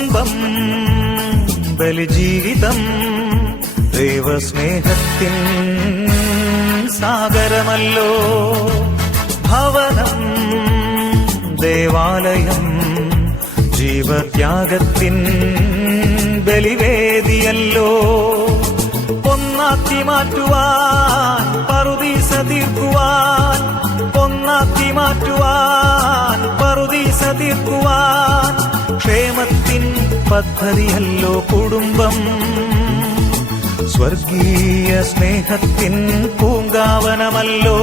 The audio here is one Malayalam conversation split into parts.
കുടുംബം ബലിജീവിതം ദൈവസ്നേഹത്തിൻ സാഗരമല്ലോ. ഭവനം ദേവാലയം ജീവത്യാഗത്തിൻ ബലിവേദിയല്ലോ. ഒന്നാക്കി മാറ്റുവാൻ പറുദീസ തീർക്കുവാൻ, ഒന്നാക്കി മാറ്റുവാൻ പറുദീസ തീർക്കുവാൻ ക്ഷേമത്തിൻ പദ്ധതിയല്ലോ കുടുംബം. സ്വർഗീയ സ്നേഹത്തിൻ പൂങ്കാവനമല്ലോ,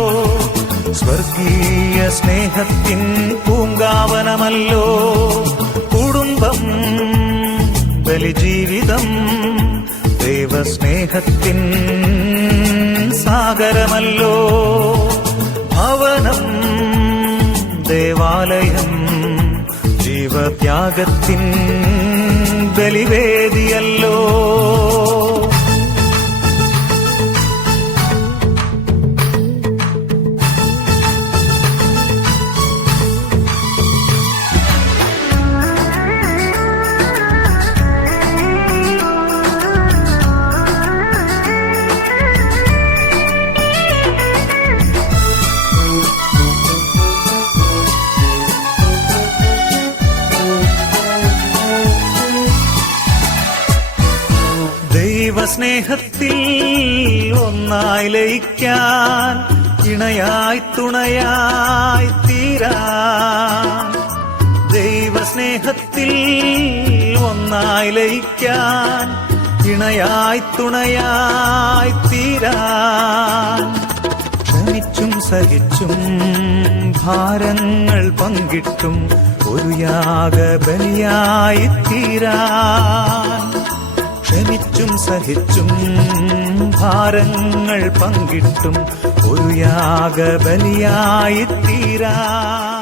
സ്വർഗീയ സ്നേഹത്തിൻ പൂങ്കാവനമല്ലോ കുടുംബം ബലിജീവിതം ദൈവസ്നേഹത്തിൻ സാഗരമല്ലോ. ഭവനം ദേവാലയം ജീവത്യാഗത്തിൻ ബലിവേദിയല്ലോ. ദൈവസ്നേഹത്തിൽ ഒന്നായി ലയിക്കാൻ, ഇണയായി തുണയായി തീരാൻ. ദൈവസ്നേഹത്തിൽ ഒന്നായി ലയിക്കാൻ, ഇണയായി തുണയായി തീരാൻ. ക്ഷമിച്ചും സഹിച്ചും ഭാരങ്ങൾ പങ്കിട്ടും ഒരു യാഗബലിയായി തീരാൻ. ക്ഷമിച്ചും സഹിച്ചും ഭാരങ്ങൾ പങ്കിട്ടും ഒരു യാഗബലിയായി തീരാൻ.